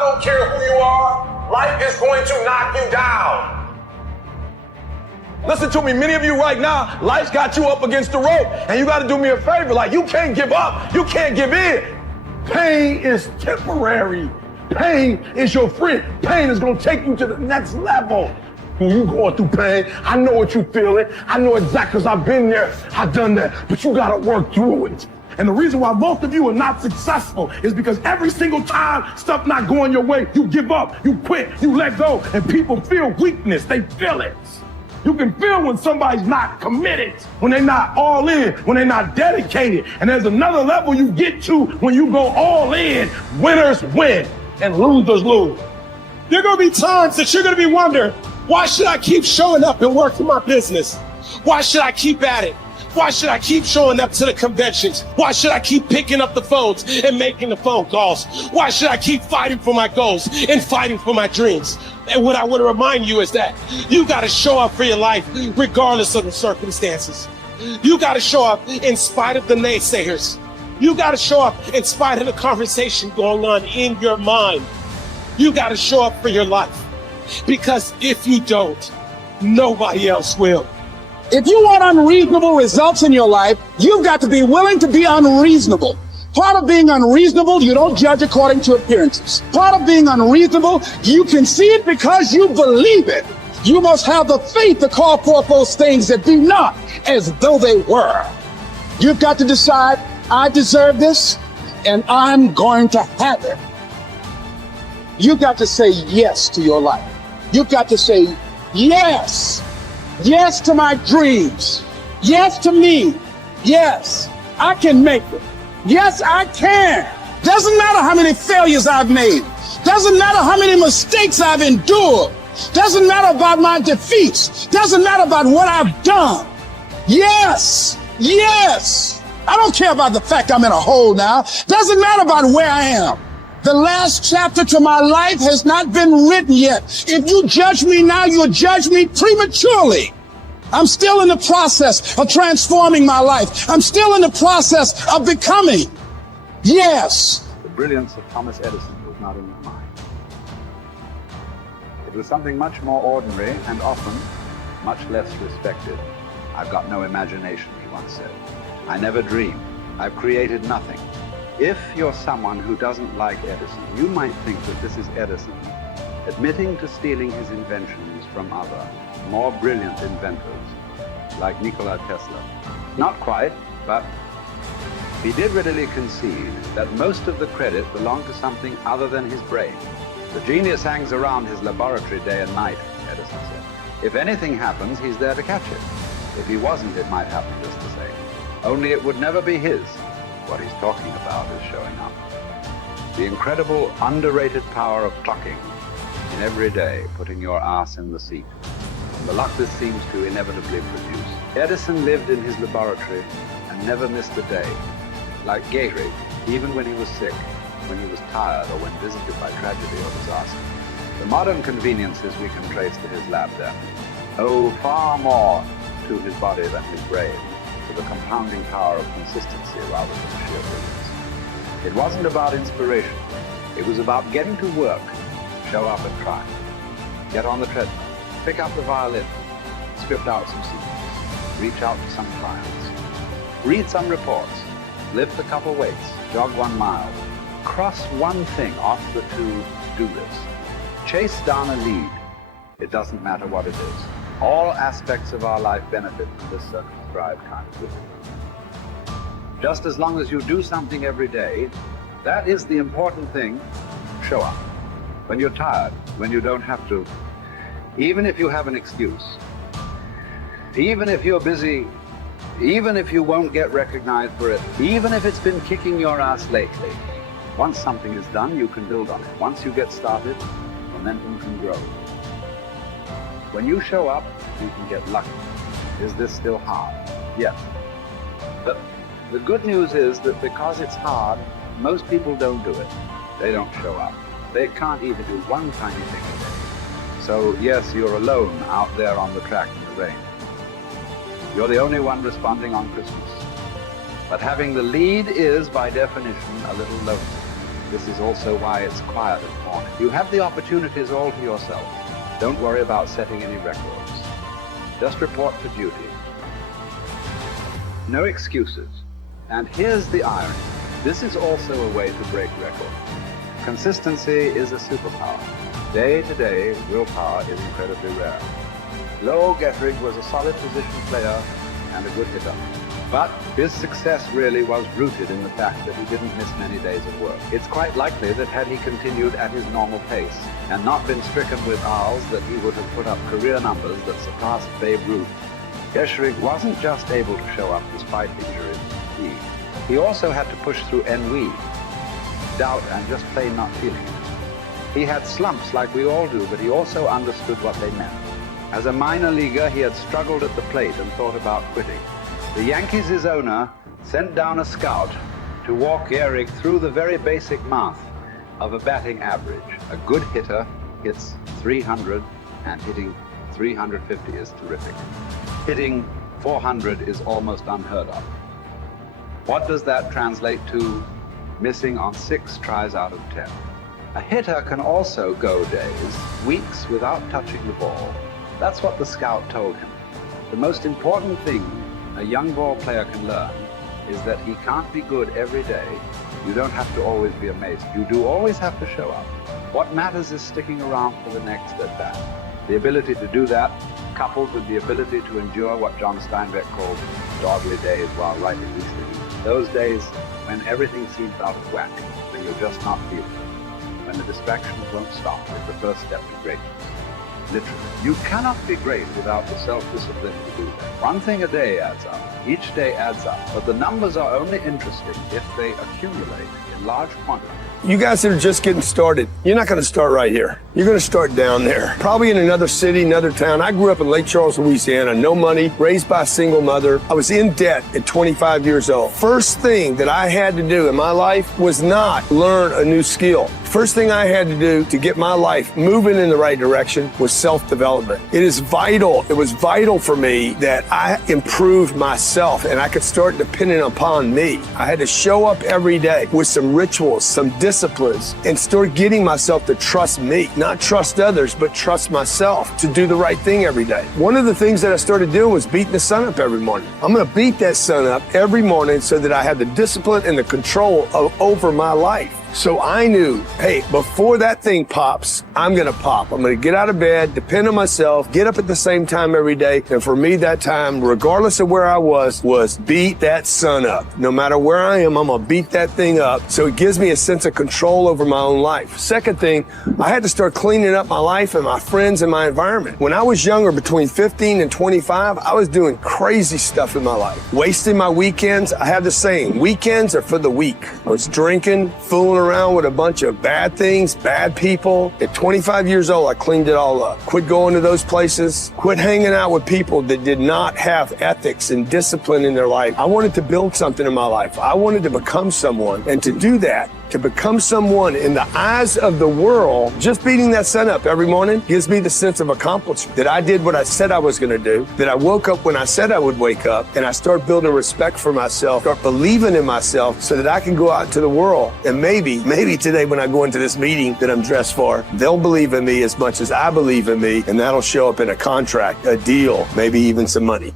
I don't care who you are, life is going to knock you down. Listen to me, many of you right now, life's got you up against the rope, and you got to do me a favor. Like, you can't give up, you can't give in. Pain is temporary. Pain is your friend. Pain is going to take you to the next level. When you going through pain, I know what you're feeling. I know exactly, because I've been there, I've done that, but you got to work through it. And the reason why most of you are not successful is because every single time stuff not going your way, you give up, you quit, you let go, and people feel weakness. They feel it. You can feel when somebody's not committed, when they're not all in, when they're not dedicated. And there's another level you get to when you go all in. Winners win and losers lose. There are going to be times that you're going to be wondering, why should I keep showing up and working my business? Why should I keep at it? Why should I keep showing up to the conventions? Why should I keep picking up the phones and making the phone calls? Why should I keep fighting for my goals and fighting for my dreams? And what I want to remind you is that you got to show up for your life regardless of the circumstances. You got to show up in spite of the naysayers. You got to show up in spite of the conversation going on in your mind. You got to show up for your life. Because if you don't, nobody else will. If you want unreasonable results in your life, you've got to be willing to be unreasonable. Part of being unreasonable, you don't judge according to appearances. Part of being unreasonable, you can see it because you believe it. You must have the faith to call forth those things that be not as though they were. You've got to decide, I deserve this, and I'm going to have it. You've got to say yes to your life. You've got to say yes. Yes to my dreams. Yes to me. Yes, I can make it. Yes, I can. Doesn't matter how many failures I've made. Doesn't matter how many mistakes I've endured. Doesn't matter about my defeats. Doesn't matter about what I've done. Yes, yes. I don't care about the fact I'm in a hole now. Doesn't matter about where I am. The last chapter to my life has not been written yet. If you judge me now, you'll judge me prematurely. I'm still in the process of transforming my life. I'm still in the process of becoming. Yes. The brilliance of Thomas Edison was not in his mind. It was something much more ordinary and often much less respected. I've got no imagination, he once said. I never dream. I've created nothing. If you're someone who doesn't like Edison, you might think that this is Edison admitting to stealing his inventions from other, more brilliant inventors, like Nikola Tesla. Not quite, but he did readily concede that most of the credit belonged to something other than his brain. The genius hangs around his laboratory day and night, Edison said. If anything happens, he's there to catch it. If he wasn't, it might happen just the same. Only it would never be his. What he's talking about is showing up. The incredible, underrated power of clocking in every day, putting your ass in the seat. And the luck this seems to inevitably produce. Edison lived in his laboratory and never missed a day. Like Gehrig, even when he was sick, when he was tired, or when visited by tragedy or disaster. The modern conveniences we can trace to his lab then owe far more to his body than his brain, to the compounding power of consistency rather than sheer brilliance. It wasn't about inspiration. It was about getting to work, show up and try. Get on the treadmill, pick up the violin, script out some scenes, reach out to some clients, read some reports, lift a couple weights, jog 1 mile, cross one thing off the to-do list, chase down a lead. It doesn't matter what it is. All aspects of our life benefit from this circumscribed kind of discipline. Just as long as you do something every day, that is the important thing. Show up. When you're tired, when you don't have to, even if you have an excuse, even if you're busy, even if you won't get recognized for it, even if it's been kicking your ass lately, once something is done, you can build on it. Once you get started, momentum can grow. When you show up, you can get lucky. Is this still hard? Yes. But the good news is that because it's hard, most people don't do it. They don't show up. They can't even do one tiny thing a day. So yes, you're alone out there on the track in the rain. You're the only one responding on Christmas. But having the lead is, by definition, a little lonely. This is also why it's quiet in the morning. You have the opportunities all to yourself. Don't worry about setting any records. Just report for duty. No excuses. And here's the irony. This is also a way to break records. Consistency is a superpower. Day to day, willpower is incredibly rare. Lowell Gettrig was a solid position player and a good hitter. But his success really was rooted in the fact that he didn't miss many days of work. It's quite likely that had he continued at his normal pace and not been stricken with Arles, that he would have put up career numbers that surpassed Babe Ruth. Gettrig wasn't just able to show up despite injuries and fatigue. He also had to push through ennui, doubt, and just plain not feeling it. He had slumps like we all do, but he also understood what they meant. As a minor leaguer, he had struggled at the plate and thought about quitting. The Yankees' owner sent down a scout to walk Gehrig through the very basic math of a batting average. A good hitter hits 300, and hitting 350 is terrific. Hitting 400 is almost unheard of. What does that translate to? Missing on 6 tries out of 10. A hitter can also go days, weeks without touching the ball. That's what the scout told him. The most important thing a young ball player can learn is that he can't be good every day. You don't have to always be amazing. You do always have to show up. What matters is sticking around for the next at bat. The ability to do that, coupled with the ability to endure what John Steinbeck called doggy days while writing these things. Those days when everything seems out of whack, when you're just not feeling it, when the distractions won't stop, is the first step to greatness. Literally. You cannot be great without the self-discipline to do that. One thing a day adds up. Each day adds up. But the numbers are only interesting if they accumulate in large quantities. You guys that are just getting started, you're not going to start right here. You're going to start down there, probably in another city, another town. I grew up in Lake Charles, Louisiana, no money, raised by a single mother. I was in debt at 25 years old. First thing that I had to do in my life was not learn a new skill. First thing I had to do to get my life moving in the right direction was self-development. It is vital. It was vital for me that I improved myself and I could start depending upon me. I had to show up every day with some rituals, some disciplines, and start getting myself to trust me, not trust others, but trust myself to do the right thing every day. One of the things that I started doing was beating the sun up every morning. I'm going to beat that sun up every morning so that I have the discipline and the control over my life. So I knew, hey, before that thing pops, I'm going to pop. I'm going to get out of bed, depend on myself, get up at the same time every day. And for me, that time, regardless of where I was beat that sun up. No matter where I am, I'm going to beat that thing up. So it gives me a sense of control over my own life. Second thing, I had to start cleaning up my life and my friends and my environment. When I was younger, between 15 and 25, I was doing crazy stuff in my life. Wasting my weekends. I have the saying, weekends are for the weak. I was drinking, fooling around with a bunch of bad things, bad people. At 25 years old, I cleaned it all up. Quit going to those places. Quit hanging out with people that did not have ethics and discipline in their life. I wanted to build something in my life. I wanted to become someone. And to do that, to become someone in the eyes of the world, just beating that sun up every morning gives me the sense of accomplishment that I did what I said I was going to do, that I woke up when I said I would wake up, and I start building respect for myself, start believing in myself so that I can go out into the world. And maybe today when I go into this meeting that I'm dressed for, they'll believe in me as much as I believe in me, and that'll show up in a contract, a deal, maybe even some money.